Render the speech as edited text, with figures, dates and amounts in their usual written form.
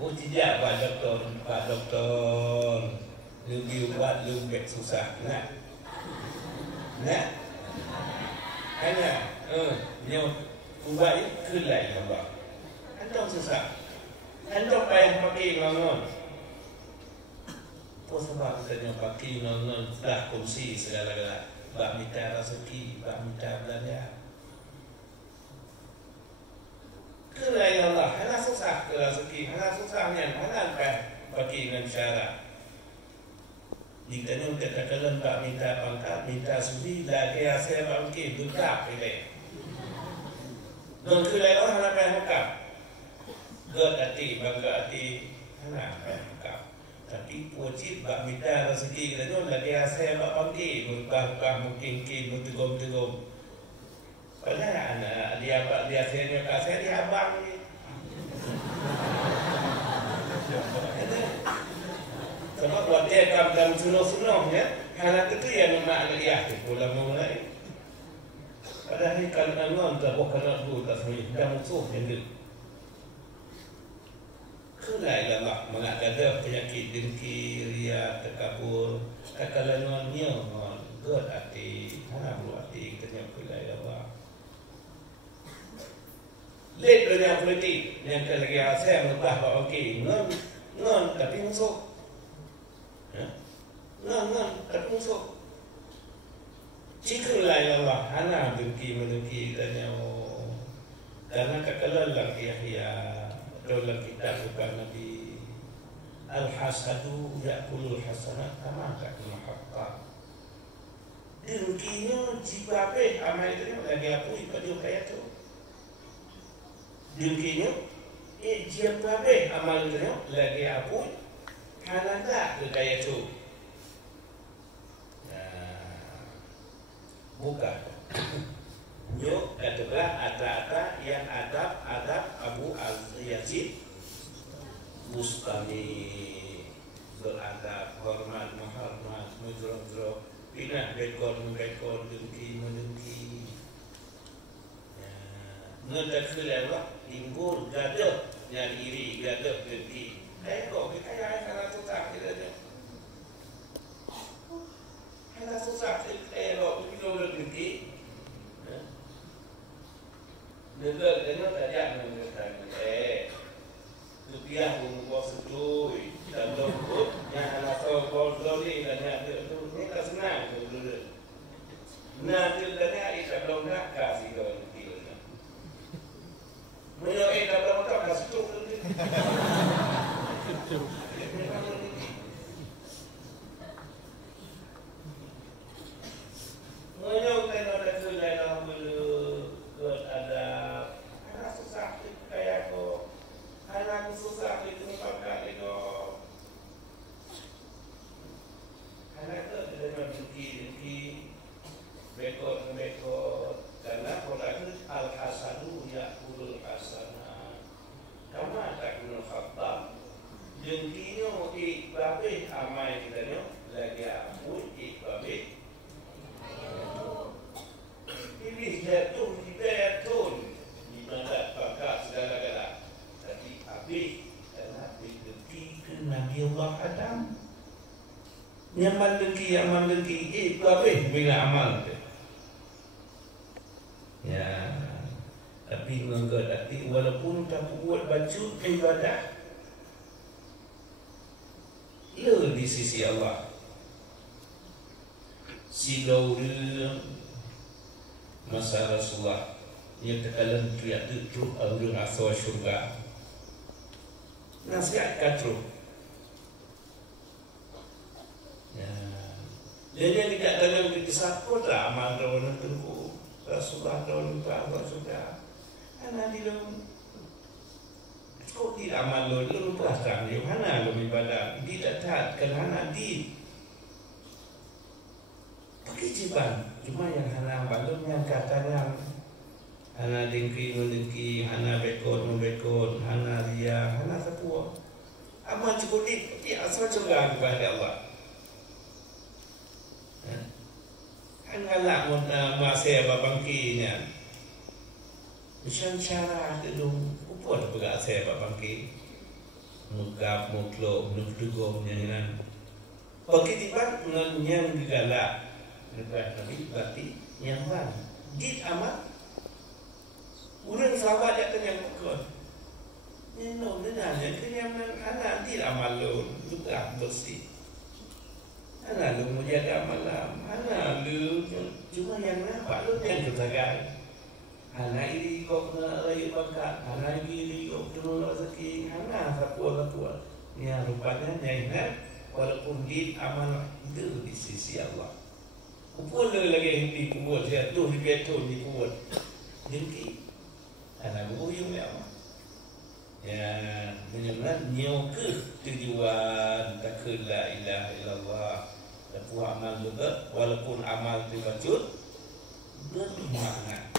Mujizat Pak Doktor. Lebih buat lebih susah. Nak? Hanya, dia buat ini kelai Allah. Antum susah. Antum payah pakai ngon. Apa sebab katanya pakai ngon dah kursi segala-gala. Bak minta rezeki, bak minta belanja. Kelai Allah. Hanya susah ke rezeki, hanya susahnya, hanya pakai dengan syarat. Jika ni katakan tak minta pangkat, minta sudi, lagi hasil bangkit, berkap ini. Dan kelai orang nak hukam. Gerd hati, bangga hati, nak hukam. Tapi wajib bak minta rezeki kita tu lagi hasil bangkit, berkap mungkin bertegum-tegum. Padahal anak dia hasilnya kat saya dia abang ni. Sebab buat dia dalam sunuh-sunuh ya, hal itu yang maknanya tu pula mulai. Padahal ni kalau ngon tak bukan dulu tak semui dah musuh yang kelai Allah mengada penyakit dengki, ria, takabur, kakalanonnya ngon gerd hati, hana buat hati kita kelai Allah. Lek dunia politik yang lagi saya mengubah bahawa okey ngon tapi musuh. Ngon tapi musuh. Jika Allah hana dengki dan karena kekalan Yahya dalam kitab bukan Nabi al-hasadu ya'kulul hasanat kama ta'kul haqqan. Dengkinya jika amal itu lagi apa pada kaya tu. Dengkinya jika amal itu lagi apa hana tak kaya tu. Bukan. Yuk katakanlah ada yang adab Abu Yazid Bustami beradab, hormat, mudro, pindah bekor, dengki. Ngedak kelewat, timbul, gaduh, yang iri, gaduh, dengki. Kok kaya karena susah kita tu. Karena susah kok begitu dengki. Negara kena tak ada mengatakan rupiah buat setui dan dompet yang anak kau ni dan yang tu ni tak senang dulu. Nanti dan ikat dompet kasih kau ni. Menyo tak dompet kasih tu. Menyo kena ada kelainan susah itu pakai itu. Anak itu dengan dengki, bekor, karena orang itu al-hasadu ya'kulul hasanah. Kama ta'kulul khatam. Dengkinya ikbabih amai kita ni lagi ampun ikbabih. Ini jatuh di mana pakai segala-gala. Dengki ke Nabi Allah Adam. Nyaman dengki, itu habis bila amal tu. Ya, tapi menggodati walaupun tak buat baju ibadah, le di sisi Allah. Si Daud masa Rasulullah yang terkalan teriak tu alun asal syurga. Nasihat katru. Ya. Jadi tidak dalam kisah kota amal rawan tengku Rasulullah rawan Allah sudah. Anak di dalam kau tidak amal lu perasaan dia mana lu ibadah tidak taat kerana di pakai ciban cuma yang hana balon yang katanya hana dengki, hana bekon, hana ria, hana sepua. Amal cukup di asal juga kepada Allah. Hana lah masih babangkinya. Macam cara itu upon juga saya babangki. mukap muklok menugdugom nyanyian pagkitipan yang digalak tapi berarti nyaman dit amat urang sahabat yang kenyang pukul no nanya kenyaman anak dit amal lo juga bersih anak lu mau jaga malam anak lu cuma yang nampak lu yang ketagai anak ini kok kena rayu bangkat anak ini kok kena rezeki anak sapua ya rupanya nyainat walaupun dit amal itu di sisi Allah kupul lagi di kubur jatuh di betul di kubur jengki anak buyung ya Allah ya menyebut nyoke tujuan takut la ilaha illallah dan amal juga walaupun amal itu bacut bermakna